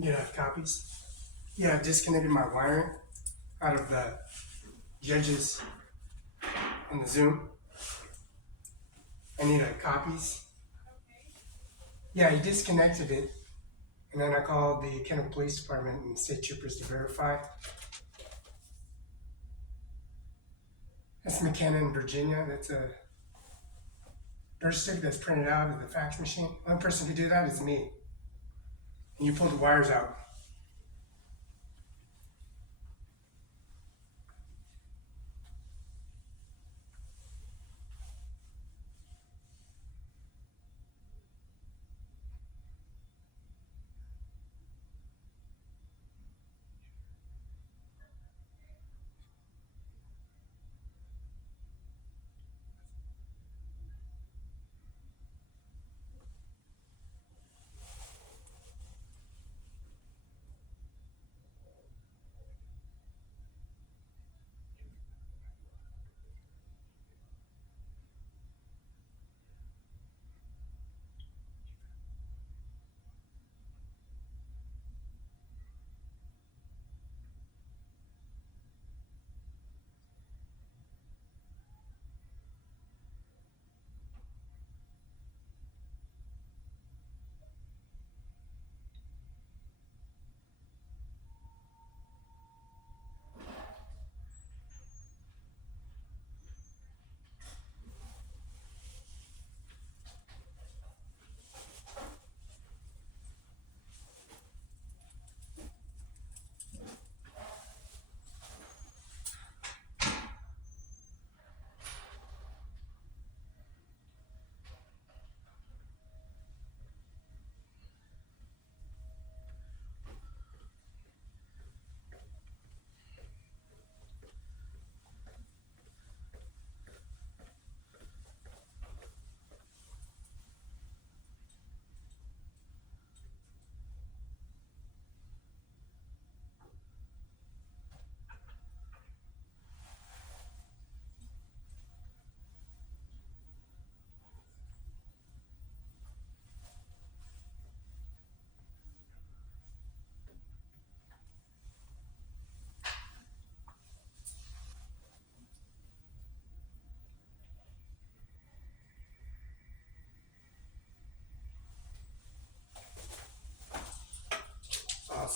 You have copies? Yeah, I disconnected my wiring out of the judges on the Zoom. I need copies. Yeah, he disconnected it, and then I called the Kendall Police Department and state troopers to verify. That's McKenna in Virginia. That's a birth certificate that's printed out of the fax machine. One person who could do that is me. And you pulled the wires out.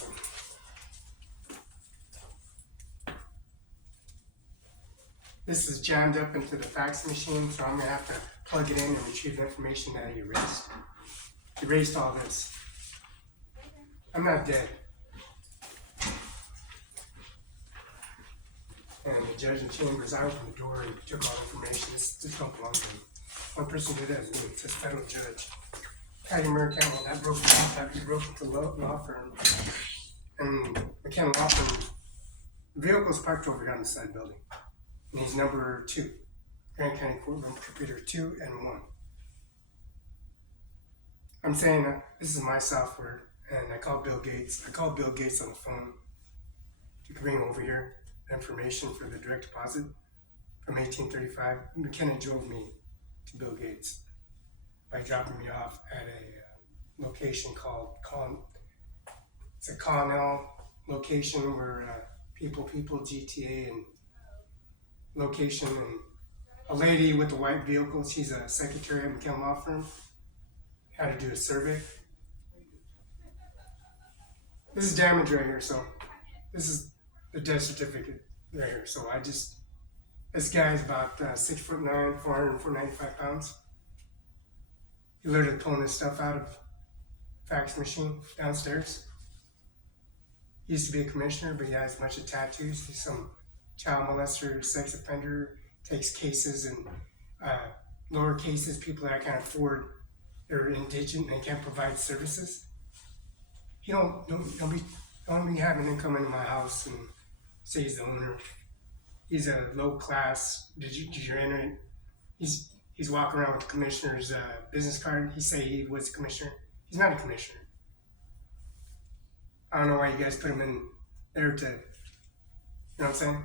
awesome. This is jammed up into the fax machine, so I'm gonna have to plug it in and retrieve the information that I erased. Erased all this. I'm not dead. And the judge in chambers, I opened the door and took all the information. This don't belong to me. One person did that as me. It's a federal judge. Ajmer, that broke it off after he broke into the law firm. And McKenna Law Firm, the vehicle's parked over here on the side building. And he's number 2. Grand County Courtroom Computer 2 and 1. I'm saying that this is my software, and I called Bill Gates. I called Bill Gates on the phone to bring over here information for the direct deposit from 1835. McKenna drove me to Bill Gates by dropping me off at a location called it's a Connell location where people GTA and location, and a lady with a white vehicle, she's a secretary at McKenna Law Firm, had to do a survey. This is damage right here, so this is the death certificate right here. So this guy's about 6'9", 495 pounds. He literally pulling his stuff out of fax machine downstairs. He used to be a commissioner, but he has a bunch of tattoos. He's some child molester, sex offender, takes cases and lower cases, people that can't afford, they're indigent and can't provide services. He don't be having him come into my house and say he's the owner. He's a low class. Did you enter it? He's walking around with the commissioner's business card. He say he was a commissioner. He's not a commissioner. I don't know why you guys put him in there to, you know what I'm saying?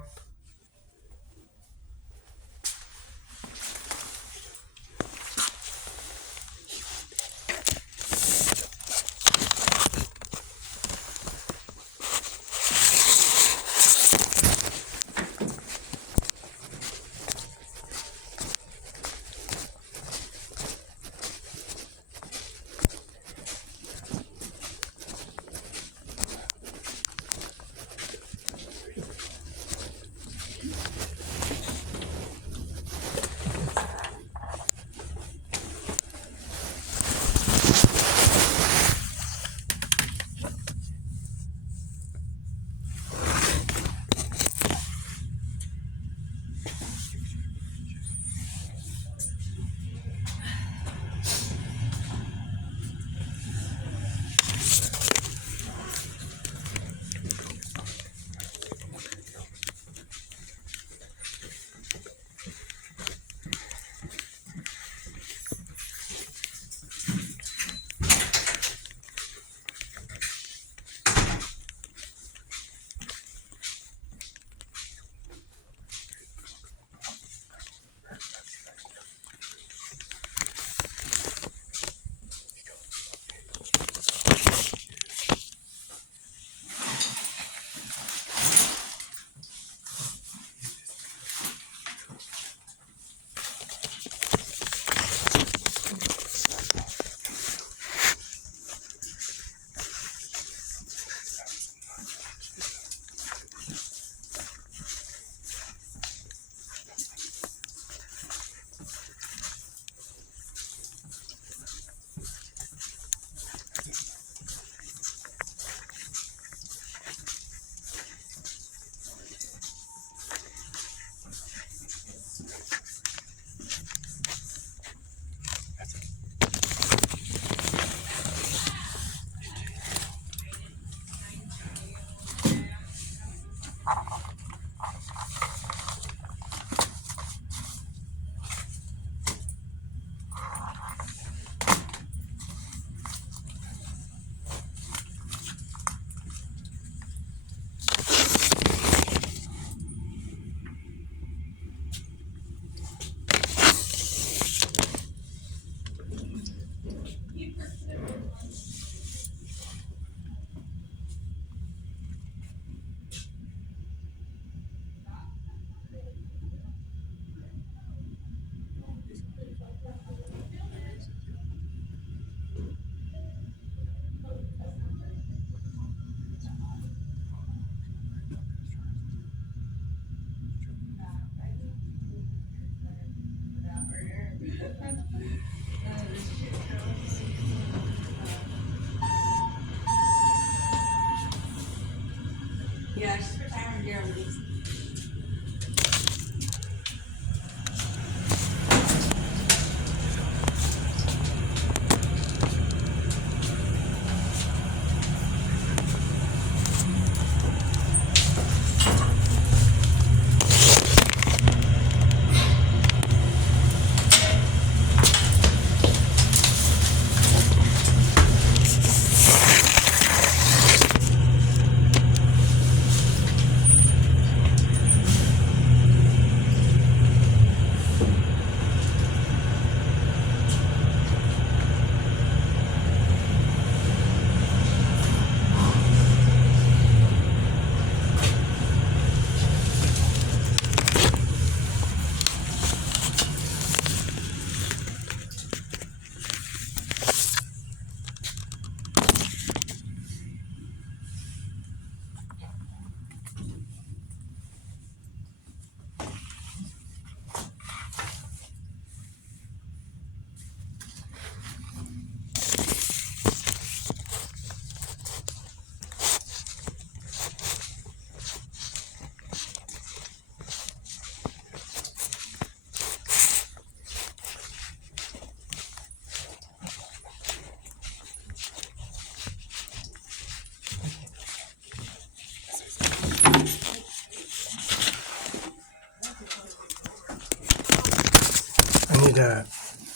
I need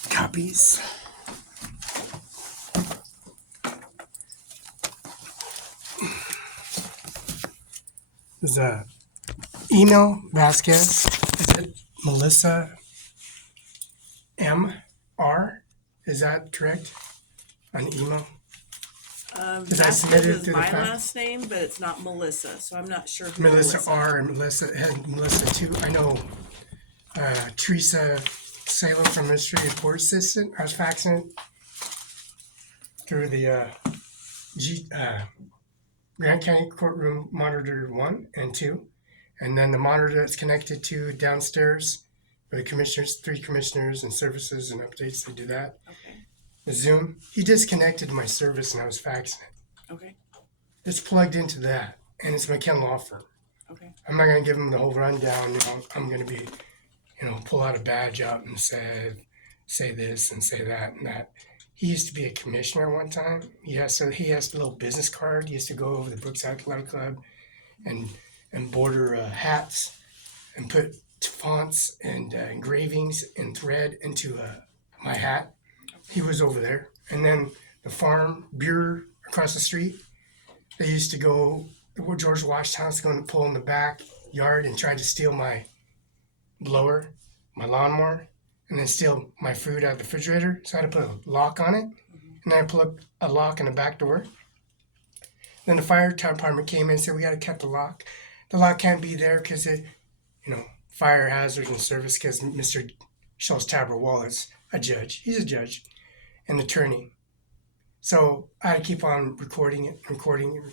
copies. There's a email Vasquez. Is it Melissa M.R.? Is that correct? An email? Because I submitted it is to the my fact. last name, but it's not Melissa, so I'm not sure who Melissa R. and Melissa too. I know Teresa Salem from Administrative Court Assistant. I was faxing it through the Grant County Courtroom Monitor 1 and 2. And then the monitor that's connected to downstairs for the commissioners, 3 commissioners and services and updates, they do that. Okay. The Zoom, he disconnected my service and I was faxing it. Okay. It's plugged into that, and it's McKen Law Firm. Okay. I'm not going to give him the whole rundown. I'm going to be, pull out a badge up and say this and say that and that. He used to be a commissioner one time. He has a little business card. He used to go over the Brookside Athletic Club and border hats and put fonts and engravings and thread into my hat. He was over there. And then the farm beer across the street, they used to go where George Washington's going to pull in the backyard and try to steal my blower, my lawnmower, and then steal my food out of the refrigerator. So I had to put a lock on it. And then I put a lock in the back door. Then the fire department came in and said, we got to cut the lock. The lock can't be there because it, fire hazards and service, because Mr. Schultz Tabor Wallace, a judge. He's a judge, an attorney. So I had to keep on recording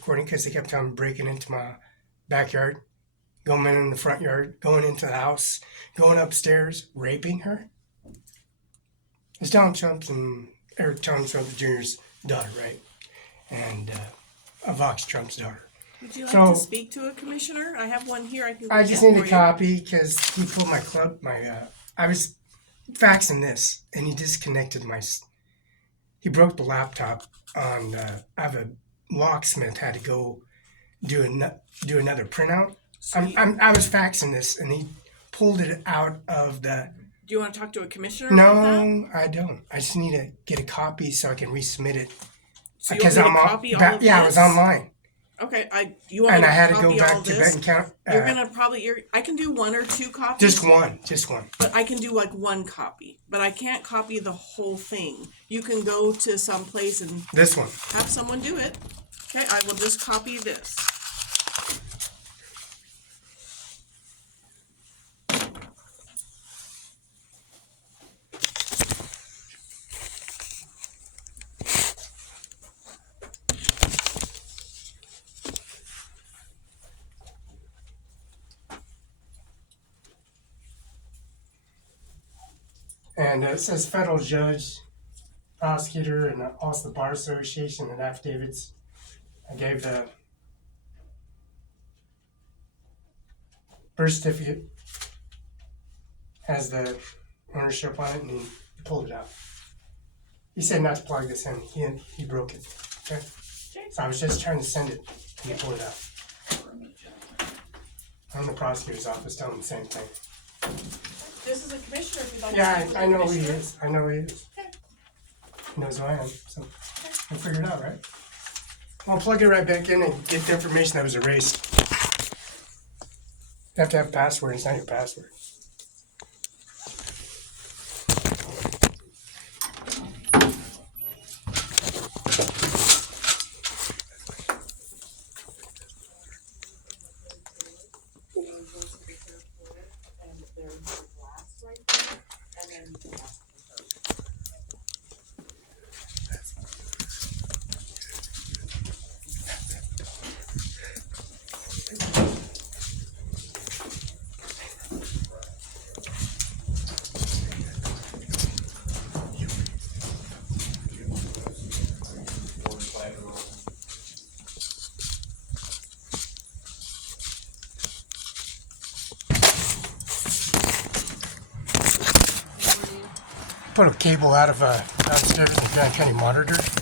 because they kept on breaking into my backyard, going in the front yard, going into the house, going upstairs, raping her. It's Donald Trump's and Eric Trump Jr.'s daughter, right? And Vox Trump's daughter. Would you like to speak to a commissioner? I have one here. I just need a copy because he pulled my club. I was faxing this, and he disconnected he broke the laptop on. I have a locksmith had to go do another printout. I was faxing this, and he pulled it out of the. Do you want to talk to a commissioner about that? No, I don't. I just need to get a copy so I can resubmit it. So you want me to copy all of this? Yeah, I was online. Okay, you want me to I had to copy go back all to this? Benton County. You're gonna I can do 1 or 2 copies. Just one. But I can do like 1 copy, but I can't copy the whole thing. You can go to some place and this one. have someone do it. Okay, I will just copy this. And it says federal judge, prosecutor, and also the Bar Association and affidavits. I gave birth certificate has the ownership on it, and he pulled it out. He said not to plug this in. He broke it. Okay. So I was just trying to send it, and he pulled it out. I'm in the prosecutor's office telling him the same thing. This is a commissioner. If you'd like Yeah, to speak with I the know who he commissioner. is. I know who he is. Okay. He knows who I am. So we'll figure it out, right? I'll plug it right back in and get the information that was erased. You have to have a password. It's not your password. Put a cable out of downstairs in the Grand County monitor.